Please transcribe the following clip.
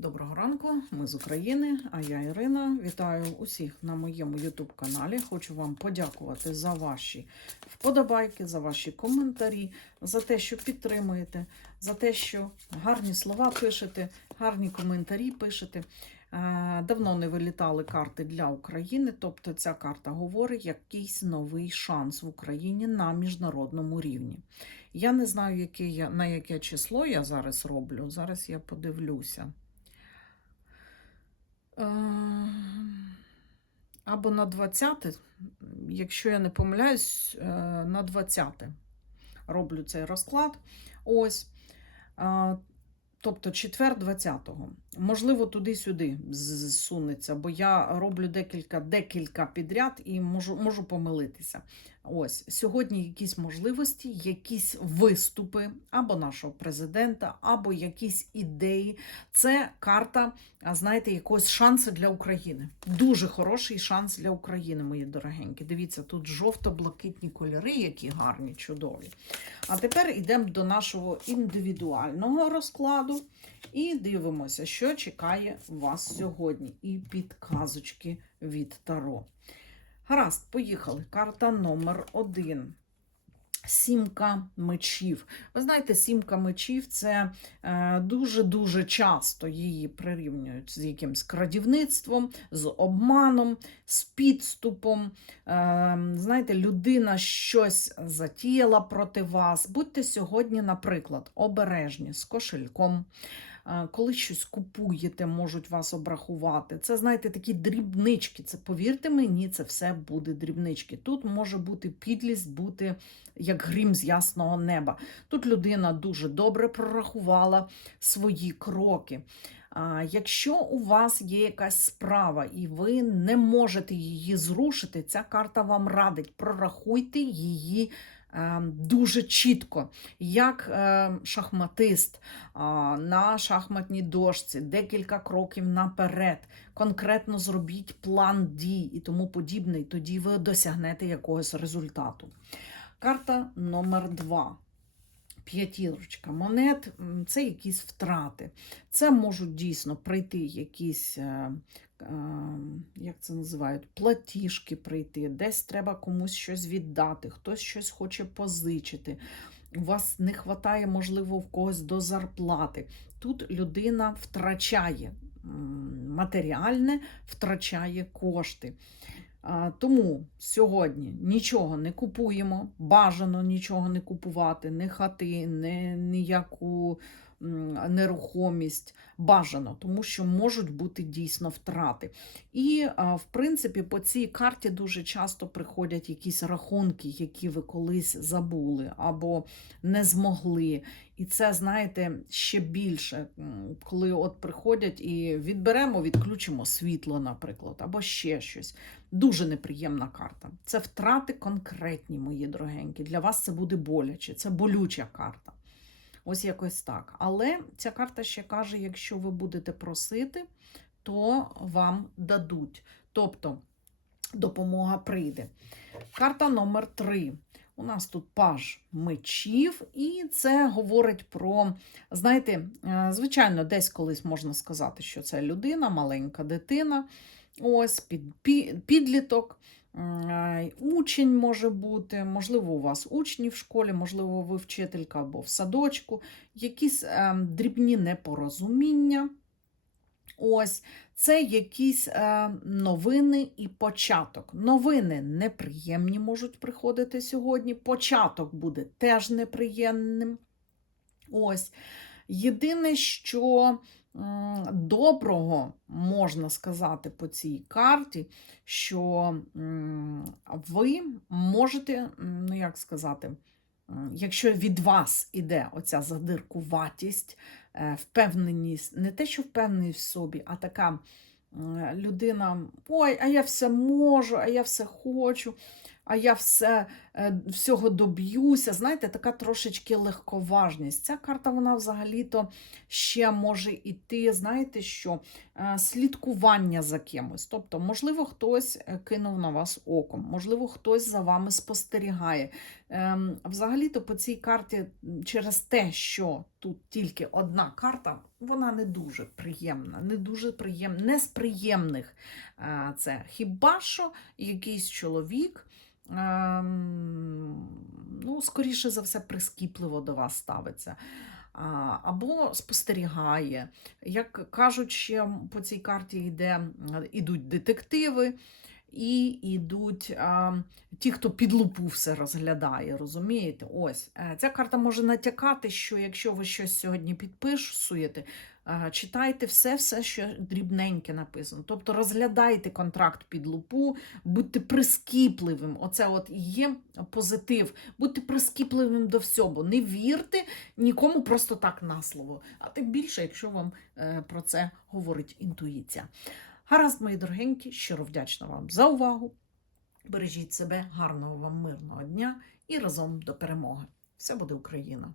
Доброго ранку, ми з України, а я Ірина. Вітаю усіх на моєму YouTube каналі. Хочу вам подякувати за ваші вподобайки, за ваші коментарі, за те, що підтримуєте, за те, що гарні слова пишете, гарні коментарі пишете. Е, Давно не вилітали карти для України, тобто ця карта говорить якийсь новий шанс в Україні на міжнародному рівні. Я не знаю, яке я, на яке число я зараз роблю. Зараз я подивлюся. Е, Або на 20, якщо я не помиляюсь, е, на 20 роблю цей розклад. Ось. Е, Тобто четвер 20-го. Можливо, туди-сюди зсунеться, бо я роблю декілька, декілька підряд і можу, можу помилитися. Ось сьогодні якісь можливості, якісь виступи або нашого президента, або якісь ідеї. Це карта, знаєте, якогось шансу для України. Дуже хороший шанс для України, мої дорогенькі. Дивіться, тут жовто-блакитні кольори, які гарні, чудові. А тепер йдемо до нашого індивідуального розкладу і дивимося, що чекає вас сьогодні. І підказочки від Таро. Гаразд, поїхали. Карта номер один. Сімка мечів. Ви знаєте, сімка мечів це е, дуже-дуже часто її прирівнюють з якимсь крадівництвом, з обманом, з підступом. Е, знаєте, людина щось затіяла проти вас. Будьте сьогодні, наприклад, обережні з кошельком. Е, Коли щось купуєте, можуть вас обрахувати. Це, знаєте, такі дрібнички. Це, повірте мені, це все буде дрібнички. Тут може бути підлість, бути як грім з ясного неба. Тут людина дуже добре прорахувала свої кроки. А, Якщо у вас є якась справа і ви не можете її зрушити, ця карта вам радить. Прорахуйте її е, дуже чітко, як е, шахматист на шахматній дошці, декілька кроків наперед. Конкретно зробіть план дій і тому подібне, і тоді ви досягнете якогось результату. Карта номер два. П'ятірочка монет це якісь втрати. Це можуть дійсно прийти якісь, е, е, як це називають, платіжки прийти, десь треба комусь щось віддати, хтось щось хоче позичити. У вас не вистачає, можливо, в когось до зарплати. Тут людина втрачає матеріальне, втрачає кошти. Тому сьогодні нічого не купуємо, бажано нічого не купувати, не хати, не ніяку нерухомість. Бажано, тому що можуть бути дійсно втрати. І, в принципі, по цій карті дуже часто приходять якісь рахунки, які ви колись забули або не змогли. І це, знаєте, ще більше, коли от приходять і відберемо, відключимо світло, наприклад, або ще щось. Дуже неприємна карта. Це втрати конкретні, мої дорогенькі. Для вас це буде боляче, це болюча карта. Ось якось так. Але ця карта ще каже: якщо ви будете просити, то вам дадуть. Тобто допомога прийде. Карта номер 3. У нас тут паж мечів, і це говорить про, знаєте, е, звичайно, десь колись можна сказати, що це людина, маленька дитина, ось під, пі- підліток, учень може бути, можливо, у вас учні в школі, можливо, ви вчителька або в садочку, якісь е, дрібні непорозуміння. Ось це якісь е, новини і початок. Новини неприємні можуть приходити сьогодні. Початок буде теж неприємним. Ось. Єдине, що доброго можна сказати по цій карті, що ви можете, ну як сказати, якщо від вас іде оця задиркуватість, е, впевненість, не те, що впевненість в собі, а така людина: ой, а я все можу, а я все хочу. а я все, всього доб'юся. Знаєте, така трошечки легковажність. Ця карта, вона взагалі-то ще може іти, знаєте що, е, слідкування за кимось. Тобто, можливо, хтось е, кинув на вас оком, можливо, хтось за вами спостерігає. Ем, Взагалі-то по цій карті через те, що тут тільки одна карта, вона не дуже приємна, не дуже приємна, не з приємних е, це. Хіба що якийсь чоловік, ну, скоріше за все, прискіпливо до вас ставиться. Або спостерігає. Як кажуть, ще по цій карті йде, ідуть детективи, і йдуть а, ті, хто під лупу все розглядає, розумієте? Ось е, ця карта може натякати, що якщо ви щось сьогодні підписуєте, е, читайте все, все, що дрібненьке написано. Тобто розглядайте контракт під лупу, будьте прискіпливим. Оце от є позитив. Будьте прискіпливим до всього. Не вірте нікому просто так на слово. А тим більше, якщо вам е, про це говорить інтуїція. Гаразд, мої дорогенькі, щиро вдячна вам за увагу. Бережіть себе, гарного вам мирного дня і разом до перемоги. Все буде Україна!